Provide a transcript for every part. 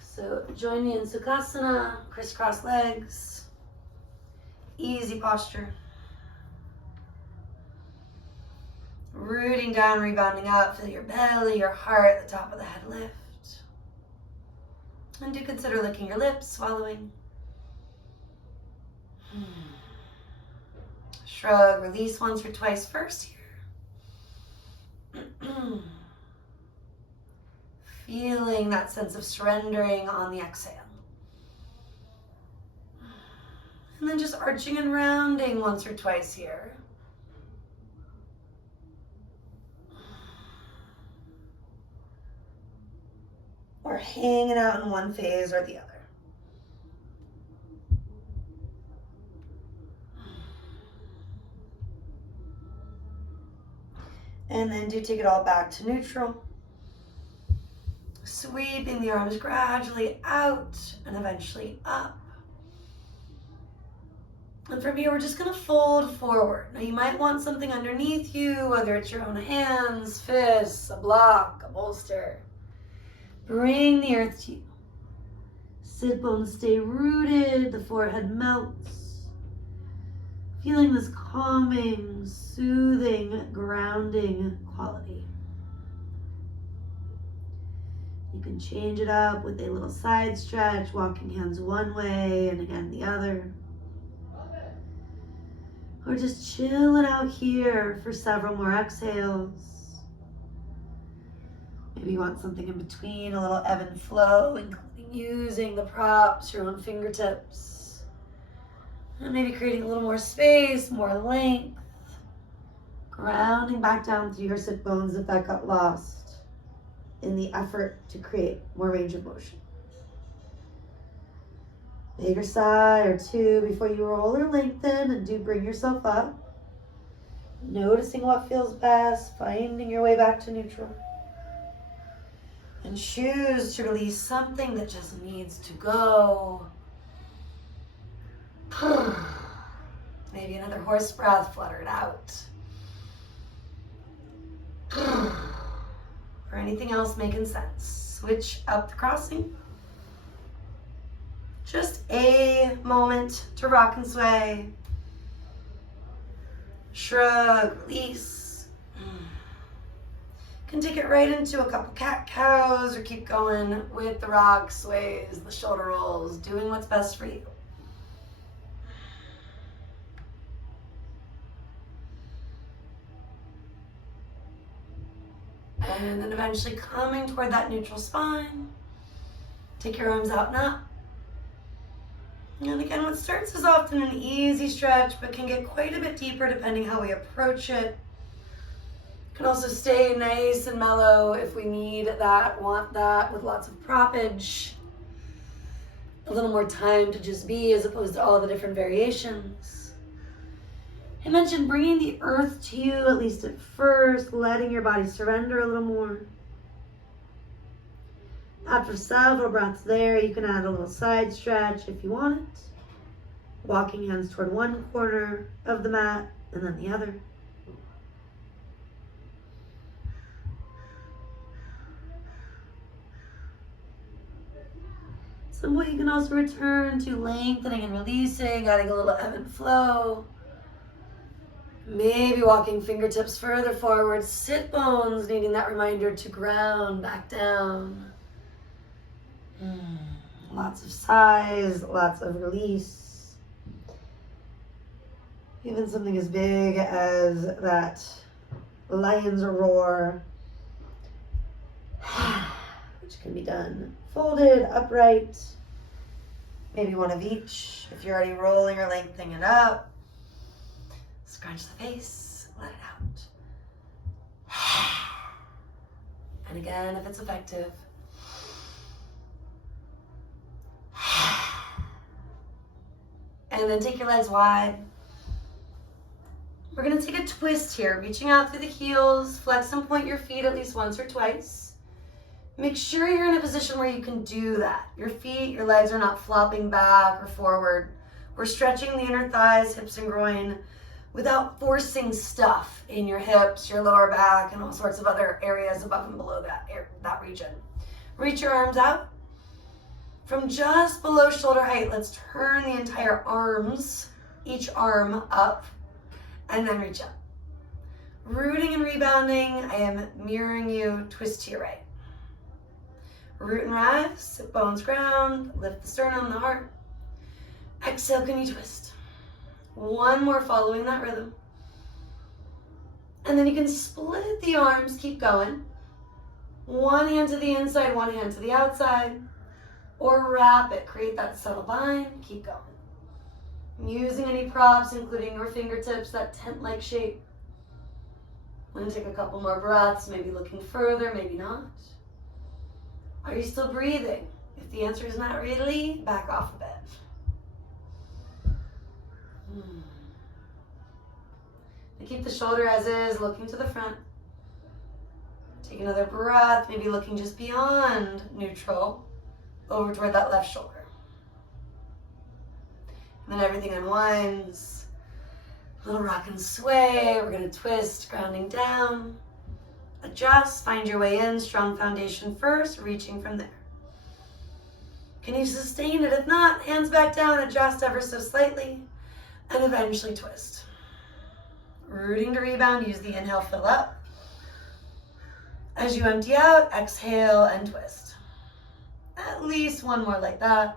So join me in Sukhasana, crisscross legs, easy posture. Rooting down, rebounding up, feel your belly, your heart, the top of the head lift. And do consider licking your lips, swallowing. Shrug, release once or twice first here. Feeling that sense of surrendering on the exhale. And then just arching and rounding once or twice here. Or hanging out in one phase or the other. And then do take it all back to neutral. Sweeping the arms gradually out and eventually up. And from here, we're just gonna fold forward. Now you might want something underneath you, whether it's your own hands, fists, a block, a bolster. Bring the earth to you. Sit bones stay rooted, the forehead melts. Feeling this calming, soothing, grounding quality. You can change it up with a little side stretch, walking hands one way and again the other. Or just chill it out here for several more exhales. Maybe you want something in between, a little ebb and flow, including using the props, your own fingertips. And maybe creating a little more space, more length. Grounding back down through your sit bones if that got lost in the effort to create more range of motion. Bigger sigh or two before you roll or lengthen, and do bring yourself up. Noticing what feels best, finding your way back to neutral. And choose to release something that just needs to go. Maybe another horse breath, flutter it out. Or anything else making sense. Switch up the crossing. Just a moment to rock and sway. Shrug, release. Can take it right into a couple cat-cows or keep going with the rock sways, the shoulder rolls, doing what's best for you. And then eventually coming toward that neutral spine. Take your arms out and up. And again, what starts is often an easy stretch, but can get quite a bit deeper depending how we approach it. Can also stay nice and mellow if we need that, want that, with lots of proppage. A little more time to just be as opposed to all the different variations. I mentioned bringing the earth to you, at least at first, letting your body surrender a little more. After several breaths there, you can add a little side stretch if you want it. Walking hands toward one corner of the mat and then the other. At some point you can also return to lengthening and releasing, adding a little ebb and flow. Maybe walking fingertips further forward, sit bones needing that reminder to ground back down. Lots of sighs, lots of release. Even something as big as that lion's roar, which can be done folded, upright, maybe one of each. If you're already rolling or lengthening it up, scrunch the face, let it out. And again, if it's effective. And then take your legs wide. We're gonna take a twist here, reaching out through the heels, flex and point your feet at least once or twice. Make sure you're in a position where you can do that. Your feet, your legs are not flopping back or forward. We're stretching the inner thighs, hips and groin, without forcing stuff in your hips, your lower back, and all sorts of other areas above and below that region. Reach your arms out. From just below shoulder height, let's turn the entire arms, each arm up, and then reach up. Rooting and rebounding, I am mirroring you, twist to your right. Root and rise, sit bones ground, lift the sternum, the heart. Exhale, can you twist? One more following that rhythm. And then you can split the arms, keep going. One hand to the inside, one hand to the outside. Or wrap it, create that subtle bind, keep going. Using any props, including your fingertips, that tent-like shape. I'm going to take a couple more breaths, maybe looking further, maybe not. Are you still breathing? If the answer is not really, back off a bit. And keep the shoulder as is, looking to the front. Take another breath, maybe looking just beyond neutral, over toward that left shoulder. And then everything unwinds. A little rock and sway. We're going to twist, grounding down. Adjust, find your way in. Strong foundation first, reaching from there. Can you sustain it? If not, hands back down, adjust ever so slightly, and eventually twist. Rooting to rebound, use the inhale, fill up. As you empty out, exhale and twist. At least one more like that.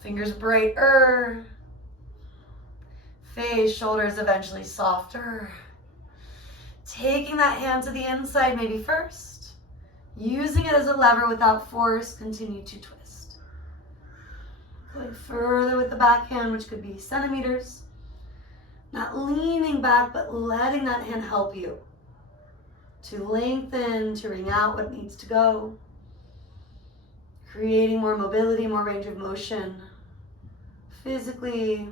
Fingers brighter. Face, shoulders eventually softer. Taking that hand to the inside maybe first. Using it as a lever without force, continue to twist. Going further with the back hand, which could be centimeters. Not leaning back, but letting that hand help you to lengthen, to wring out what needs to go. Creating more mobility, more range of motion, physically,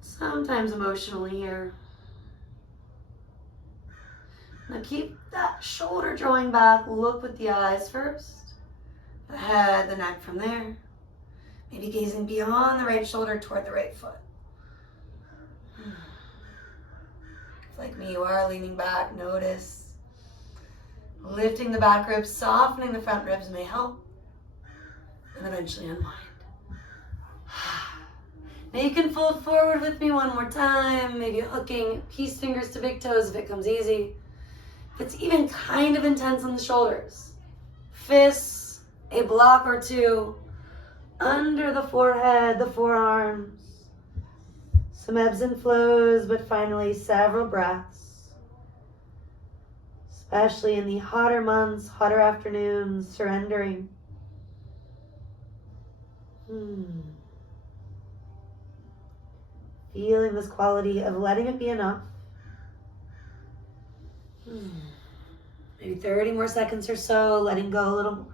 sometimes emotionally here. Now keep that shoulder drawing back, look with the eyes first, the head, the neck from there. Maybe gazing beyond the right shoulder toward the right foot. If like me you are leaning back, notice. Lifting the back ribs, softening the front ribs may help. And eventually unwind. Now you can fold forward with me one more time, maybe hooking peace fingers to big toes if it comes easy. If it's even kind of intense on the shoulders. Fists, a block or two, under the forehead, the forearms. Some ebbs and flows, but finally several breaths. Especially in the hotter months, hotter afternoons, surrendering. Feeling this quality of letting it be enough. Maybe 30 more seconds or so, letting go a little more.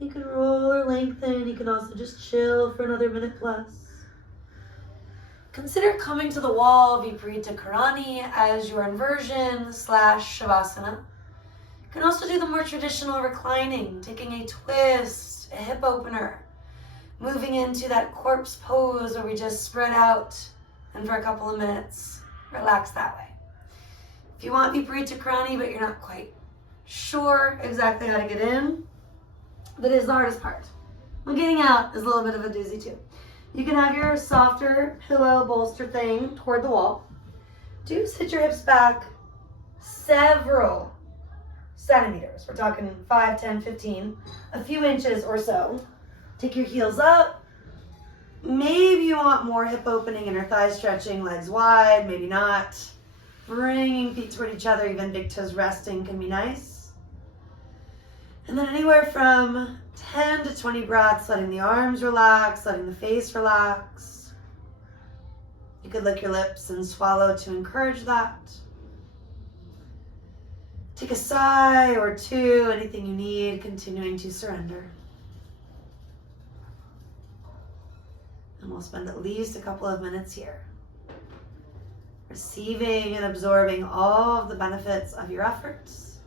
You can roll or lengthen. You can also just chill for another minute plus. Consider coming to the wall, Viparita Karani, as your inversion / Shavasana. You can also do the more traditional reclining, taking a twist, a hip opener, moving into that corpse pose where we just spread out and for a couple of minutes, relax that way. If you want Viparita Karani, but you're not quite sure exactly how to get in, that is the hardest part. Well, getting out is a little bit of a doozy too. You can have your softer pillow bolster thing toward the wall. Do sit your hips back several centimeters. We're talking 5, 10, 15, a few inches or so. Take your heels up. Maybe you want more hip opening, inner thigh stretching, legs wide, maybe not. Bringing feet toward each other, even big toes resting can be nice. And then anywhere from 10 to 20 breaths, letting the arms relax, letting the face relax. You could lick your lips and swallow to encourage that. Take a sigh or two, anything you need, continuing to surrender. And we'll spend at least a couple of minutes here. receiving and absorbing all of the benefits of your efforts,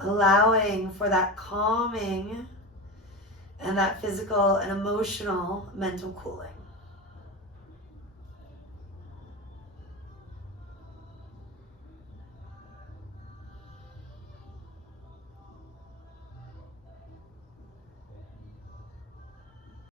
allowing for that calming and that physical and emotional mental cooling.